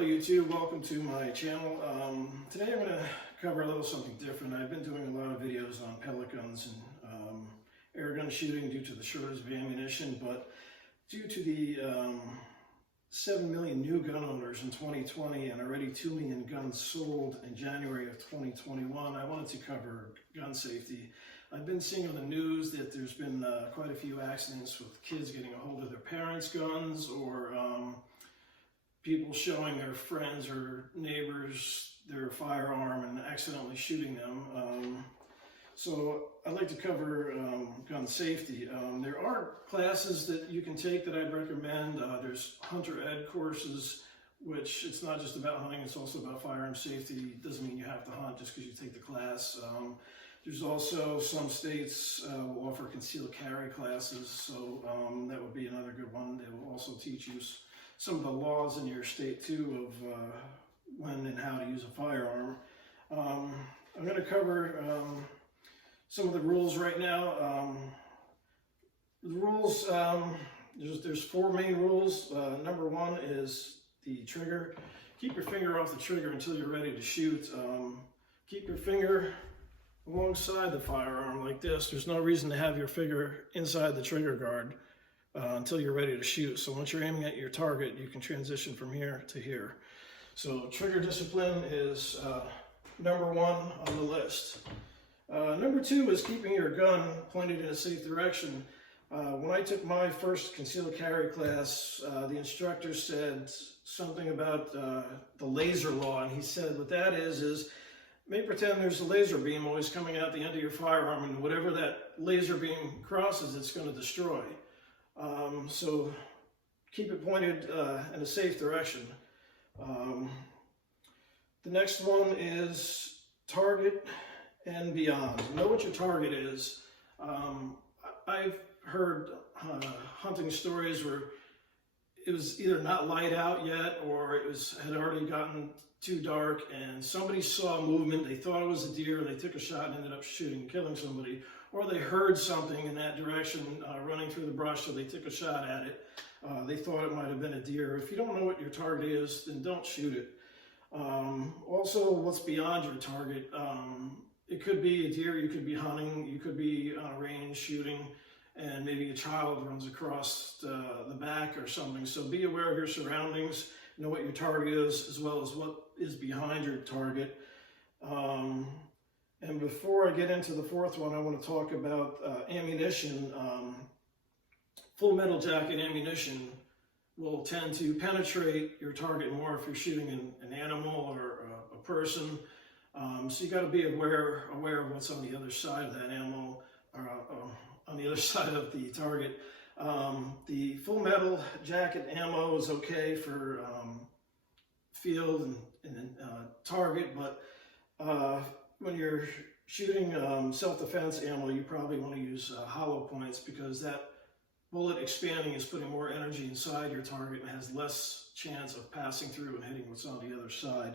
Hello YouTube, welcome to my channel. Today I'm going to cover a little something different. I've been doing a lot of videos on pellet guns and air gun shooting due to the shortage of ammunition, but due to the 7 million new gun owners in 2020 and already 2 million guns sold in January of 2021, I wanted to cover gun safety. I've been seeing on the news that there's been quite a few accidents with kids getting a hold of their parents' guns, or people showing their friends or neighbors their firearm and accidentally shooting them. So I'd like to cover gun safety. There are classes that you can take that I'd recommend. There's hunter ed courses, which it's not just about hunting, it's also about firearm safety. It doesn't mean you have to hunt just because you take the class. There's also some states will offer concealed carry classes, so that would be another good one. They will also teach you some of the laws in your state too of when and how to use a firearm. I'm going to cover some of the rules right now. The rules, there's 4 main rules. Number 1 is the trigger. Keep your finger off the trigger until you're ready to shoot. Keep your finger alongside the firearm like this. There's no reason to have your finger inside the trigger guard until you're ready to shoot. So once you're aiming at your target, you can transition from here to here. So trigger discipline is number 1 on the list. Number 2 is keeping your gun pointed in a safe direction. When I took my first concealed carry class, the instructor said something about the laser law, and he said what that is may pretend there's a laser beam always coming out the end of your firearm, and whatever that laser beam crosses, it's going to destroy. So keep it pointed in a safe direction. The next one is target and beyond. Know what your target is. I've heard hunting stories where it was either not light out yet, or it had already gotten too dark, and somebody saw movement, they thought it was a deer, they took a shot and ended up shooting and killing somebody, or they heard something in that direction running through the brush, so they took a shot at it. They thought it might have been a deer. If you don't know what your target is, then don't shoot it. Also, what's beyond your target? It could be a deer, you could be hunting, you could be on a range shooting, and maybe a child runs across the back or something. So be aware of your surroundings, know what your target is, as well as what is behind your target. And before I get into the 4th one, I want to talk about ammunition. Full metal jacket ammunition will tend to penetrate your target more if you're shooting an animal or a person. So you got to be aware of what's on the other side of that animal, or on the other side of the target. The full metal jacket ammo is okay for field and target, but when you're shooting self-defense ammo, you probably want to use hollow points, because that bullet expanding is putting more energy inside your target and has less chance of passing through and hitting what's on the other side.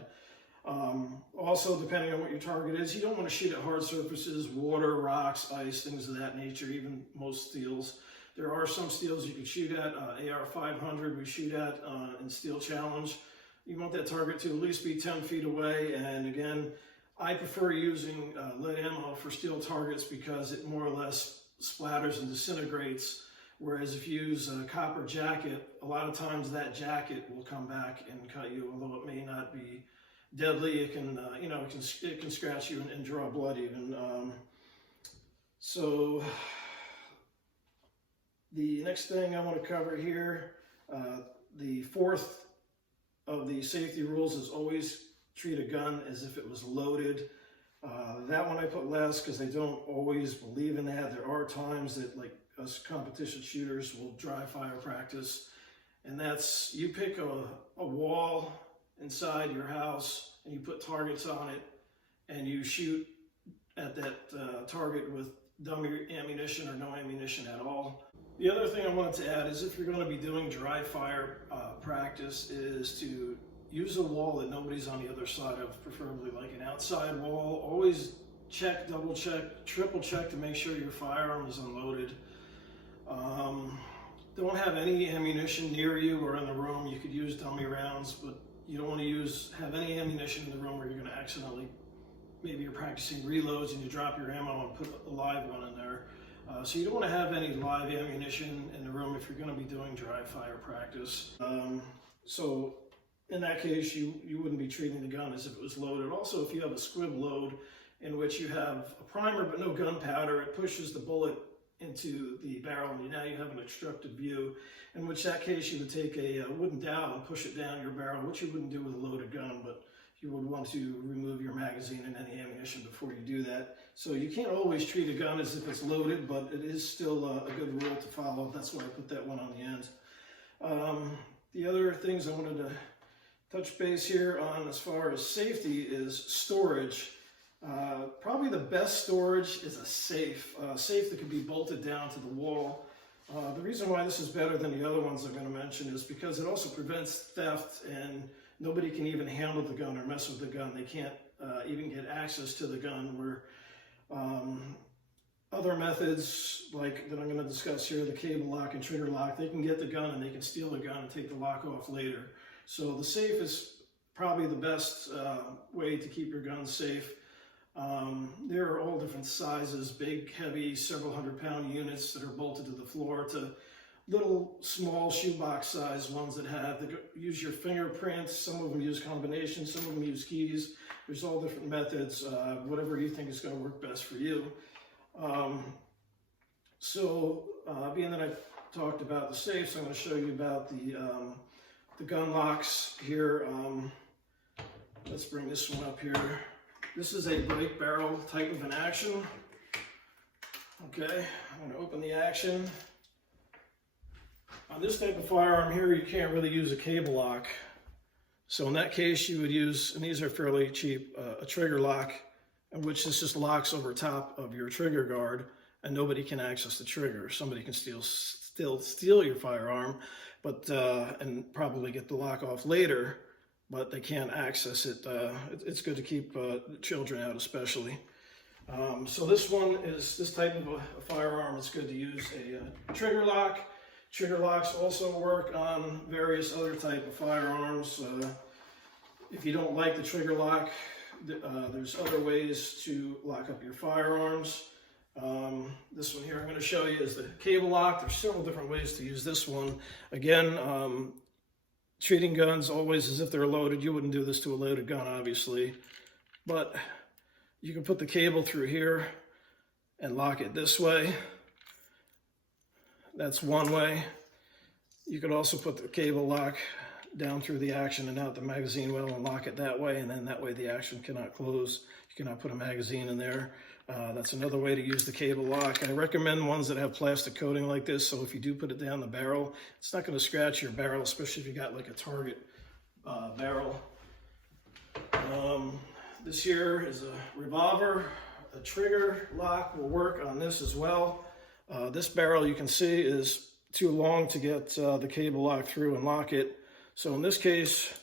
Also, depending on what your target is, you don't want to shoot at hard surfaces, water, rocks, ice, things of that nature, even most steels. There are some steels you can shoot at. AR-500 we shoot at in Steel Challenge. You want that target to at least be 10 feet away, and again, I prefer using lead ammo for steel targets because it more or less splatters and disintegrates, whereas if you use a copper jacket, a lot of times that jacket will come back and cut you, although it may not be deadly. It can, it can scratch you and draw blood even. So the next thing I want to cover here, the 4th of the safety rules is always treat a gun as if it was loaded. That one I put last because I don't always believe in that. There are times that, like us competition shooters, will dry fire practice, and that's, you pick a wall inside your house and you put targets on it and you shoot at that target with dummy ammunition or no ammunition at all. The other thing I wanted to add is, if you're going to be doing dry fire practice, is to use a wall that nobody's on the other side of, preferably like an outside wall. Always check, double check, triple check to make sure your firearm is unloaded. Don't have any ammunition near you or in the room. You could use dummy rounds, but You don't want to have any ammunition in the room where you're going to accidentally, maybe you're practicing reloads and you drop your ammo and put a live one in there. So you don't want to have any live ammunition in the room if you're going to be doing dry fire practice. So in that case, you wouldn't be treating the gun as if it was loaded. Also, if you have a squib load in which you have a primer but no gunpowder, it pushes the bullet into the barrel, and now you have an obstructed view, in which that case you would take a wooden dowel and push it down your barrel, which you wouldn't do with a loaded gun, but you would want to remove your magazine and any ammunition before you do that. So you can't always treat a gun as if it's loaded, but it is still a good rule to follow. That's why I put that one on the end. The other things I wanted to touch base here on as far as safety is storage. Probably the best storage is a safe. Safe that can be bolted down to the wall. The reason why this is better than the other ones I'm going to mention is because it also prevents theft, and nobody can even handle the gun or mess with the gun. They can't even get access to the gun, where other methods like that I'm going to discuss here, the cable lock and trigger lock, they can get the gun and they can steal the gun and take the lock off later. So the safe is probably the best way to keep your gun safe. There are all different sizes, big, heavy, several 100-pound units that are bolted to the floor, to little, small shoebox size ones that use your fingerprints. Some of them use combinations, some of them use keys. There's all different methods, whatever you think is going to work best for you. Being that I talked about the safes, I'm going to show you about the gun locks here. Let's bring this one up here. This is a break barrel type of an action. Okay, I'm going to open the action. On this type of firearm here, you can't really use a cable lock. So in that case, you would use, and these are fairly cheap, a trigger lock, in which this just locks over top of your trigger guard, and nobody can access the trigger. Somebody can still steal your firearm, but and probably get the lock off later, but they can't access it. It's good to keep children out, especially. So this type of a firearm, it's good to use a trigger lock. Trigger locks also work on various other type of firearms. If you don't like the trigger lock, there's other ways to lock up your firearms. This one here I'm going to show you is the cable lock. There's several different ways to use this one. Again, treating guns always as if they're loaded. You wouldn't do this to a loaded gun, obviously, but you can put the cable through here and lock it this way. That's one way. You could also put the cable lock down through the action and out the magazine well and lock it that way, and then that way the action cannot close. You cannot put a magazine in there. That's another way to use the cable lock. I recommend ones that have plastic coating like this, so if you do put it down the barrel, it's not going to scratch your barrel, especially if you got like a target barrel. This here is a revolver. A trigger lock will work on this as well. This barrel, you can see, is too long to get the cable lock through and lock it. So in this case,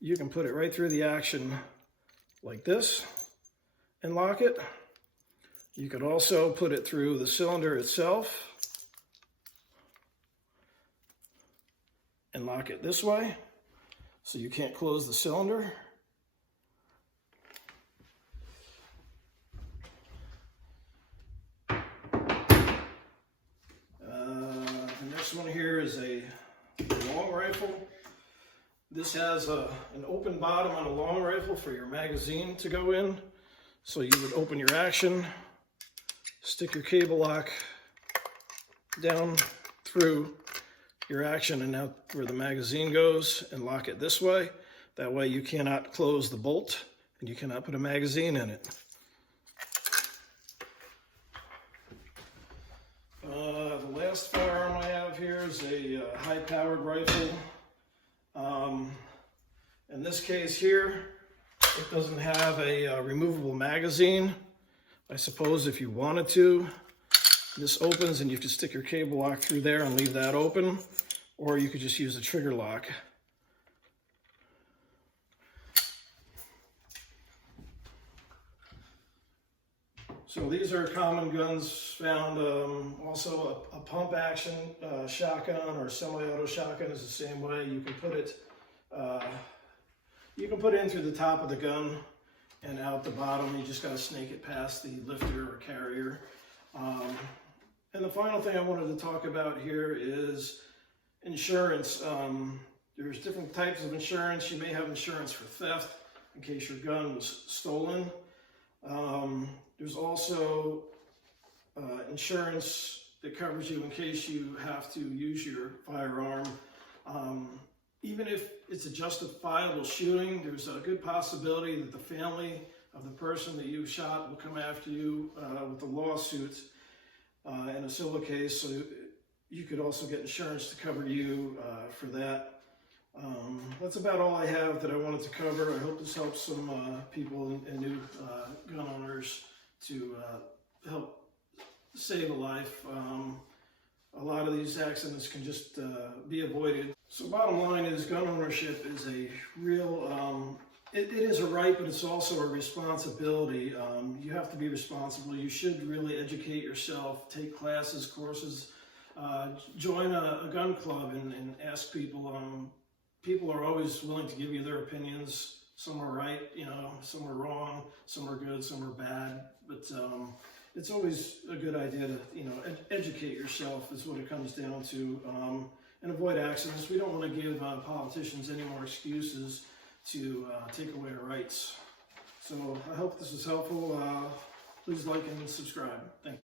you can put it right through the action like this and lock it. You could also put it through the cylinder itself and lock it this way, so you can't close the cylinder. This one here is a long rifle. This has an open bottom on a long rifle for your magazine to go in. So you would open your action, stick your cable lock down through your action and out where the magazine goes, and lock it this way. That way you cannot close the bolt and you cannot put a magazine in it. The last firearm I have here is a high-powered rifle. In this case here, it doesn't have a removable magazine. I suppose if you wanted to, this opens and you can stick your cable lock through there and leave that open, or you could just use the trigger lock. So these are common guns found. Also a pump action shotgun or semi-auto shotgun is the same way. You can put it You can put it in through the top of the gun and out the bottom. You just got to snake it past the lifter or carrier. And the final thing I wanted to talk about here is insurance. There's different types of insurance. You may have insurance for theft in case your gun was stolen. There's also insurance that covers you in case you have to use your firearm. Even if it's a justifiable shooting, there's a good possibility that the family of the person that you shot will come after you with a lawsuit in a civil case. So you could also get insurance to cover you for that. That's about all I have that I wanted to cover. I hope this helps some people and new gun owners to help save a life. A lot of these accidents can just be avoided. So bottom line is, gun ownership is a real, it is a right, but it's also a responsibility. You have to be responsible. You should really educate yourself, take classes, courses, join a gun club and ask people. People are always willing to give you their opinions. Some are right, you know, some are wrong, some are good, some are bad, but it's always a good idea to, you know, educate yourself is what it comes down to, and avoid accidents. We don't want to give politicians any more excuses to take away our rights. So I hope this was helpful. Please like and subscribe. Thank you.